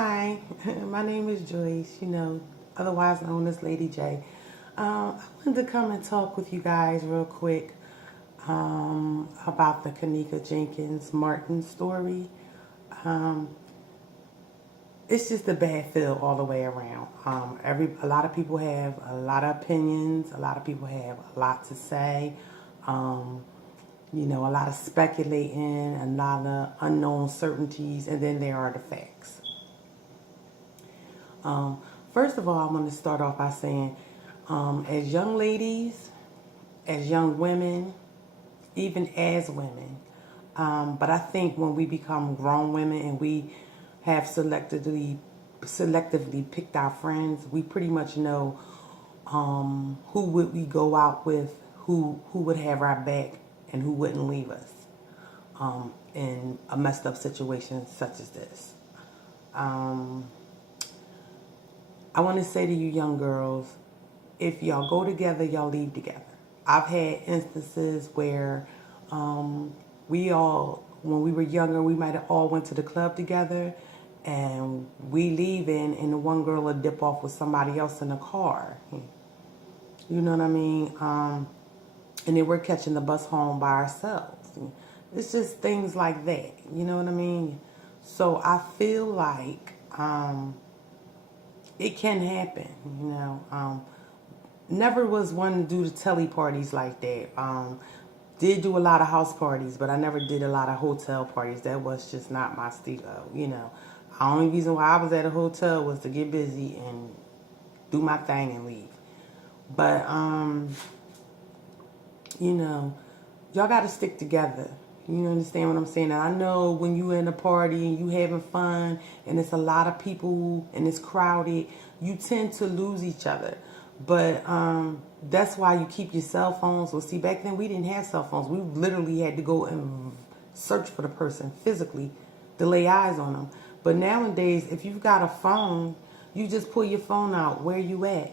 Hi, my name is Joyce, otherwise known as Lady J. I wanted to come and talk with you guys real quick about the Kenneka Jenkins Martin story. Um, it's just a bad feel all the way around. A lot of people have a lot of opinions. A lot of people have a lot to say. Um, a lot of speculating, a lot of unknown certainties, and then there are the facts. Um, First of all, I want to start off by saying, as young ladies, as young women, even as women, but I think when we become grown women and we have selectively picked our friends, we pretty much know who would we go out with, who would have our back, and who wouldn't leave us in a messed up situation such as this. Um, I want to say to you young girls, if y'all go together, y'all leave together. I've had instances where when we were younger, we might have all went to the club together, and we leaving, and the one girl would dip off with somebody else in the car. You know what I mean? And then we're catching the bus home by ourselves. It's just things like that. You know what I mean? So I feel like it can happen. Never was one to do the telly parties like that. Did do a lot of house parties, but I never did a lot of hotel parties. That was just not my stilo. The only reason why I was at a hotel was to get busy and do my thing and leave. But y'all got to stick together. You understand what I'm saying? And I know when you in a party and you having fun and it's a lot of people and it's crowded, you tend to lose each other. But that's why you keep your cell phones. Well, see, back then we didn't have cell phones. We literally had to go and search for the person physically to lay eyes on them. But nowadays, if you've got a phone, you just pull your phone out where you at,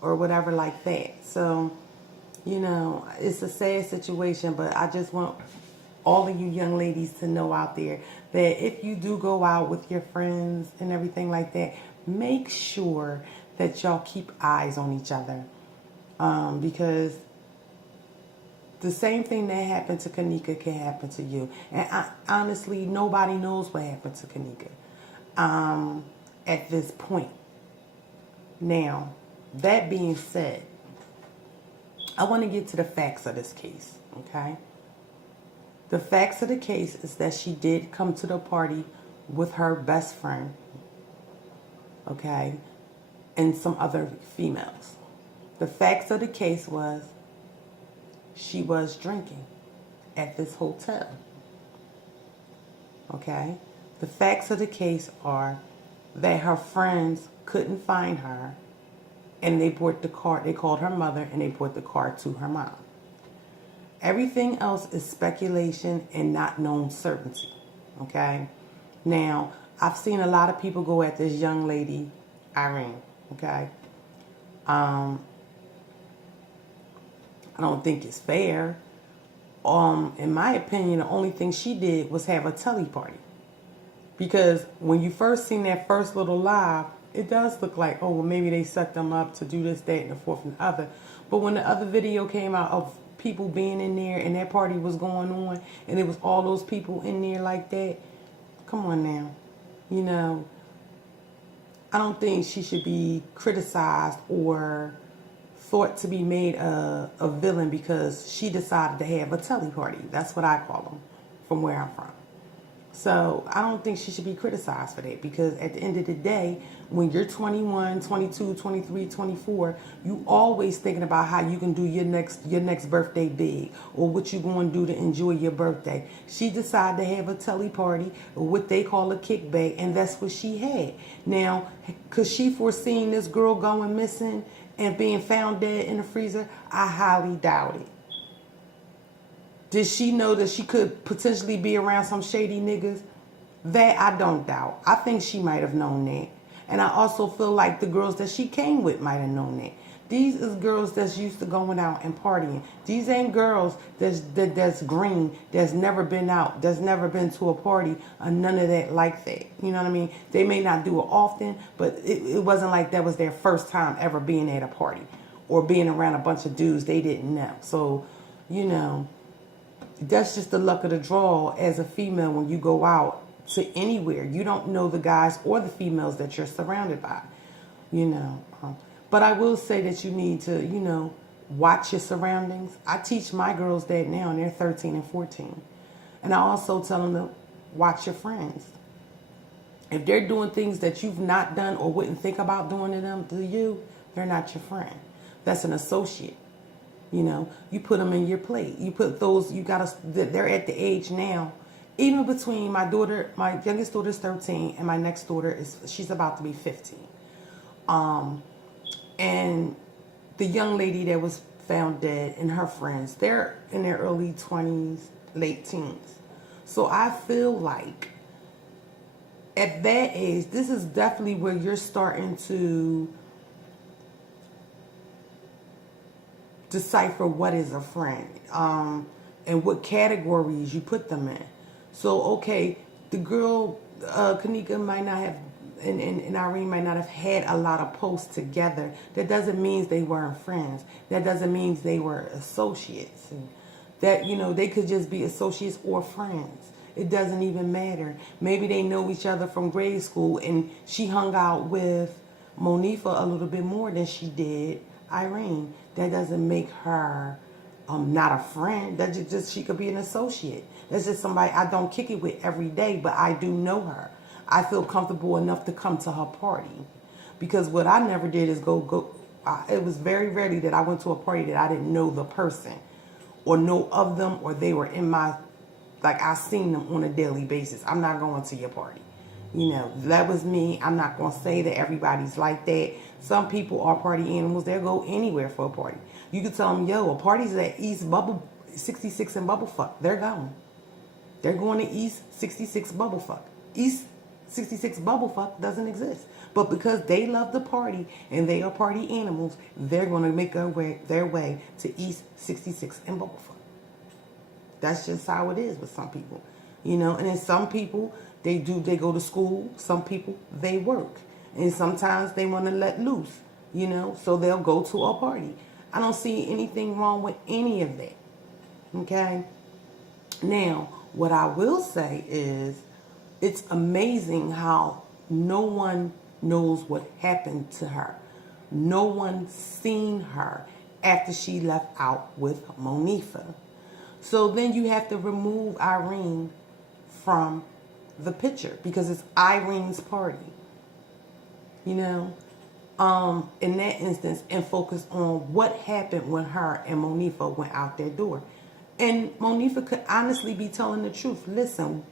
or whatever like that. So, it's a sad situation, but I just want all of you young ladies to know out there that if you do go out with your friends and everything like that, make sure that y'all keep eyes on each other. Because the same thing that happened to Kenneka can happen to you. And honestly, nobody knows what happened to Kenneka at this point. Now, that being said, I want to get to the facts of this case, okay? The facts of the case is that she did come to the party with her best friend, okay, and some other females. The facts of the case was she was drinking at this hotel, okay? The facts of the case are that her friends couldn't find her, and they brought the car. They called her mother, and they brought the car to her mom. Everything else is speculation and not known certainty, okay? Now, I've seen a lot of people go at this young lady, Irene, okay? I don't think it's fair. In my opinion, the only thing she did was have a telly party. Because when you first seen that first little live, it does look like, oh, well, maybe they set them up to do this, that, and the fourth and the other. But when the other video came out of people being in there and that party was going on and it was all those people in there like that, come on now. I don't think she should be criticized or thought to be made a villain because she decided to have a telly party. That's what I call them from where I'm from. So I don't think she should be criticized for that because at the end of the day, when you're 21, 22, 23, 24, you always thinking about how you can do your next birthday big or what you going to do to enjoy your birthday. She decided to have a telly party or what they call a kickback, and that's what she had. Now, could she foreseen this girl going missing and being found dead in the freezer? I highly doubt it. Did she know that she could potentially be around some shady niggas? That I don't doubt. I think she might have known that. And I also feel like the girls that she came with might have known that. These is girls that's used to going out and partying. These ain't girls that's green, that's never been out, that's never been to a party, or none of that like that. You know what I mean? They may not do it often, but it wasn't like that was their first time ever being at a party or being around a bunch of dudes they didn't know. So, you know, that's just the luck of the draw as a female when you go out to anywhere. You don't know the guys or the females that you're surrounded by, you know. But I will say that you need to, you know, watch your surroundings. I teach my girls that now, and they're 13 and 14. And I also tell them to watch your friends. If they're doing things that you've not done or wouldn't think about doing to you, they're not your friend. That's an associate. You know, you put them in your plate. You put those, they're at the age now. Even between my youngest daughter's 13 and my next daughter she's about to be 15. And the young lady that was found dead and her friends, they're in their early 20s, late teens. So I feel like at that age, this is definitely where you're starting to decipher what is a friend, and what categories you put them in. So, okay, the girl, Kenneka might not have, and Irene might not have had a lot of posts together. That doesn't mean they weren't friends. That doesn't mean they were associates. And that, you know, they could just be associates or friends. It doesn't even matter. Maybe they know each other from grade school and she hung out with Monifa a little bit more than she did Irene. That doesn't make her not a friend. That just she could be an associate. That's just somebody I don't kick it with every day, but I do know her. I feel comfortable enough to come to her party. Because what I never did is go. It was very rarely that I went to a party that I didn't know the person or know of them, or they were in my, like I seen them on a daily basis. I'm not going to your party. You know, that was me. I'm not going to say that everybody's like that. Some people are party animals. They'll go anywhere for a party. You could tell them, yo, a party's at East 66 and Bubblefuck. They're going. They're going to East 66 Bubblefuck. East 66 Bubblefuck doesn't exist. But because they love the party and they are party animals, they're going to make their way to East 66 and Bubblefuck. That's just how it is with some people. You know, and then some people, they go to school. Some people, they work. And sometimes they want to let loose, you know, so they'll go to a party. I don't see anything wrong with any of that, okay? Now, what I will say is it's amazing how no one knows what happened to her. No one seen her after she left out with Monifa. So then you have to remove Irene from the picture because it's Irene's party. You know, in that instance, and focus on what happened when her and Monifa went out their door. And Monifa could honestly be telling the truth. Listen,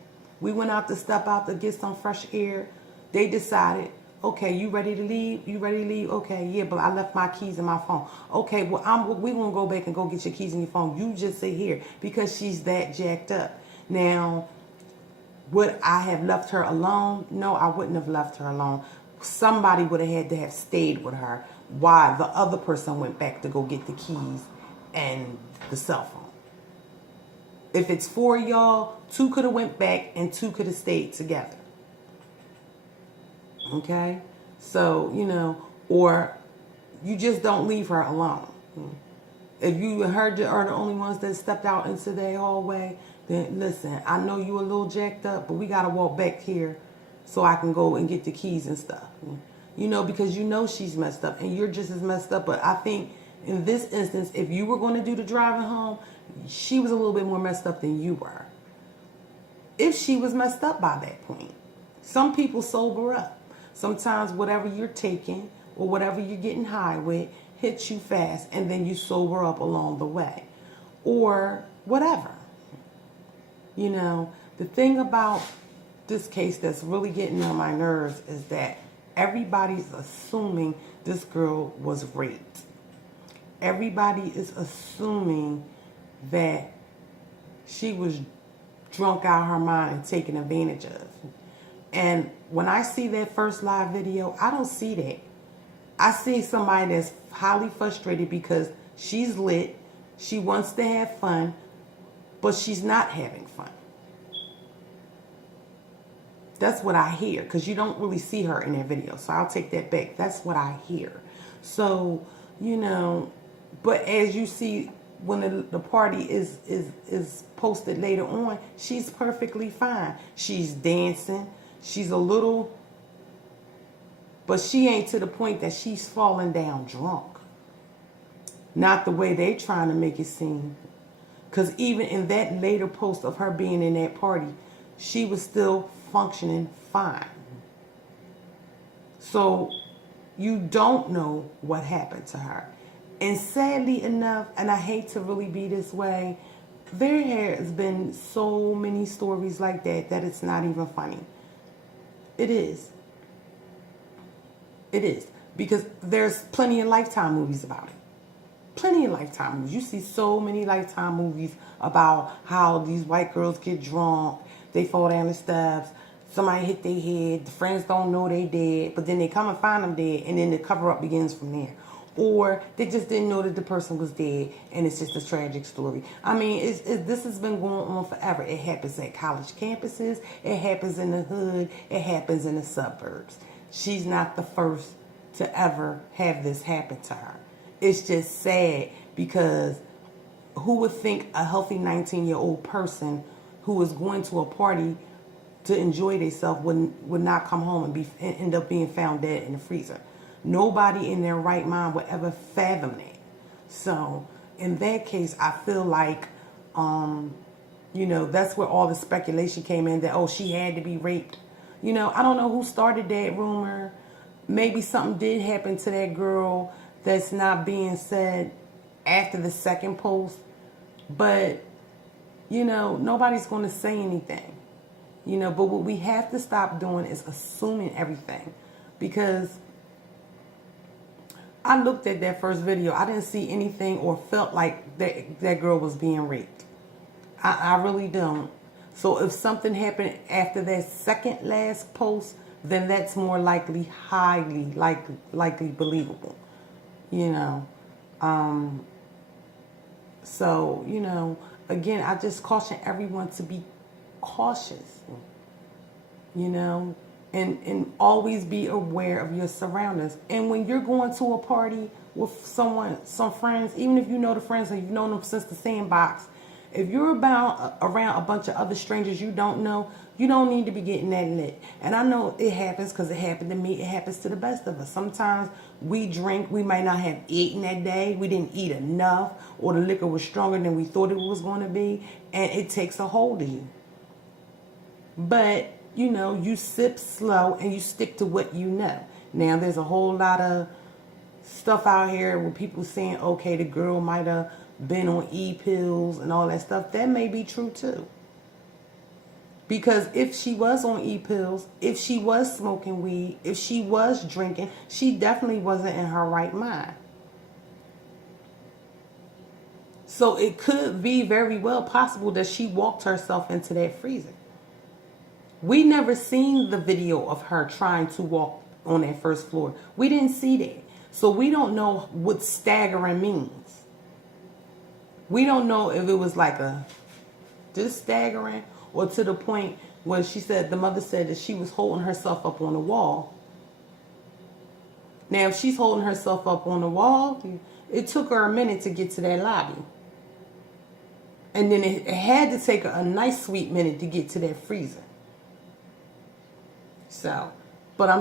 we went out to step out to get some fresh air. They decided, okay, you ready to leave? You ready to leave? Okay, yeah, but I left my keys and my phone. Okay, well, we gonna go back and go get your keys and your phone. You just sit here because she's that jacked up. Now, would I have left her alone? No, I wouldn't have left her alone. Somebody would have had to have stayed with her while the other person went back to go get the keys and the cell phone. If it's 4 of y'all, 2 could have went back and 2 could have stayed together. Okay? So, you know, or you just don't leave her alone. If you and her are the only ones that stepped out into their hallway, then listen, I know you a little jacked up, but we got to walk back here so I can go and get the keys and stuff. You know, because you know she's messed up and you're just as messed up. But I think in this instance, if you were going to do the driving home, she was a little bit more messed up than you were. If she was messed up by that point. Some people sober up. Sometimes whatever you're taking or whatever you're getting high with hits you fast and then you sober up along the way. Or whatever. You know, the thing about this case that's really getting on my nerves is that everybody's assuming this girl was raped. Everybody is assuming that she was drunk out of her mind and taken advantage of. And when I see that first live video, I don't see that. I see somebody that's highly frustrated because she's lit, she wants to have fun, but she's not having fun. That's what I hear, because you don't really see her in that video. So I'll take that back. That's what I hear. So, you know, but as you see, when the party is posted later on, she's perfectly fine. She's dancing. She's a little, but she ain't to the point that she's falling down drunk. Not the way they trying to make it seem. Because even in that later post of her being in that party, she was still functioning fine. So you don't know what happened to her. And sadly enough, and I hate to really be this way, there has been so many stories like that that it's not even funny. It is. It is. Because there's plenty of Lifetime movies about it. Plenty of Lifetime movies. You see so many Lifetime movies about how these white girls get drunk, they fall down the steps, somebody hit their head, the friends don't know they dead, but then they come and find them dead, and then the cover-up begins from there. Or they just didn't know that the person was dead, and it's just a tragic story. I mean, this has been going on forever. It happens at college campuses. It happens in the hood. It happens in the suburbs. She's not the first to ever have this happen to her. It's just sad, because who would think a healthy 19-year-old person who is going to a party to enjoy themselves would not come home and end up being found dead in the freezer? Nobody in their right mind would ever fathom that. So in that case, I feel like, you know, that's where all the speculation came in, that, oh, she had to be raped. You know, I don't know who started that rumor. Maybe something did happen to that girl that's not being said after the second post. But, you know, nobody's going to say anything. You know, but what we have to stop doing is assuming everything. Because I looked at that first video. I didn't see anything or felt like that girl was being raped. I really don't. So if something happened after that second last post, then that's more likely, highly likely believable. You know. So, you know, again, I just caution everyone to be cautious. You know. And always be aware of your surroundings. And when you're going to a party with some friends, even if you know the friends or you've known them since the sandbox, if you're around a bunch of other strangers you don't know, you don't need to be getting that lit. And I know it happens, because it happened to me. It happens to the best of us. Sometimes we drink. We might not have eaten that day. We didn't eat enough, or the liquor was stronger than we thought it was going to be. And it takes a hold of you. But you know, you sip slow and you stick to what you know. Now, there's a whole lot of stuff out here with people saying, okay, the girl might have been on E-pills and all that stuff. That may be true too. Because if she was on E-pills, if she was smoking weed, if she was drinking, she definitely wasn't in her right mind. So it could be very well possible that she walked herself into that freezer. We never seen the video of her trying to walk on that first floor. We didn't see that. So we don't know what staggering means. We don't know if it was like just staggering, or to the point where the mother said that she was holding herself up on the wall. Now, if she's holding herself up on the wall, it took her a minute to get to that lobby. And then it had to take her a nice sweet minute to get to that freezer. So, but I'm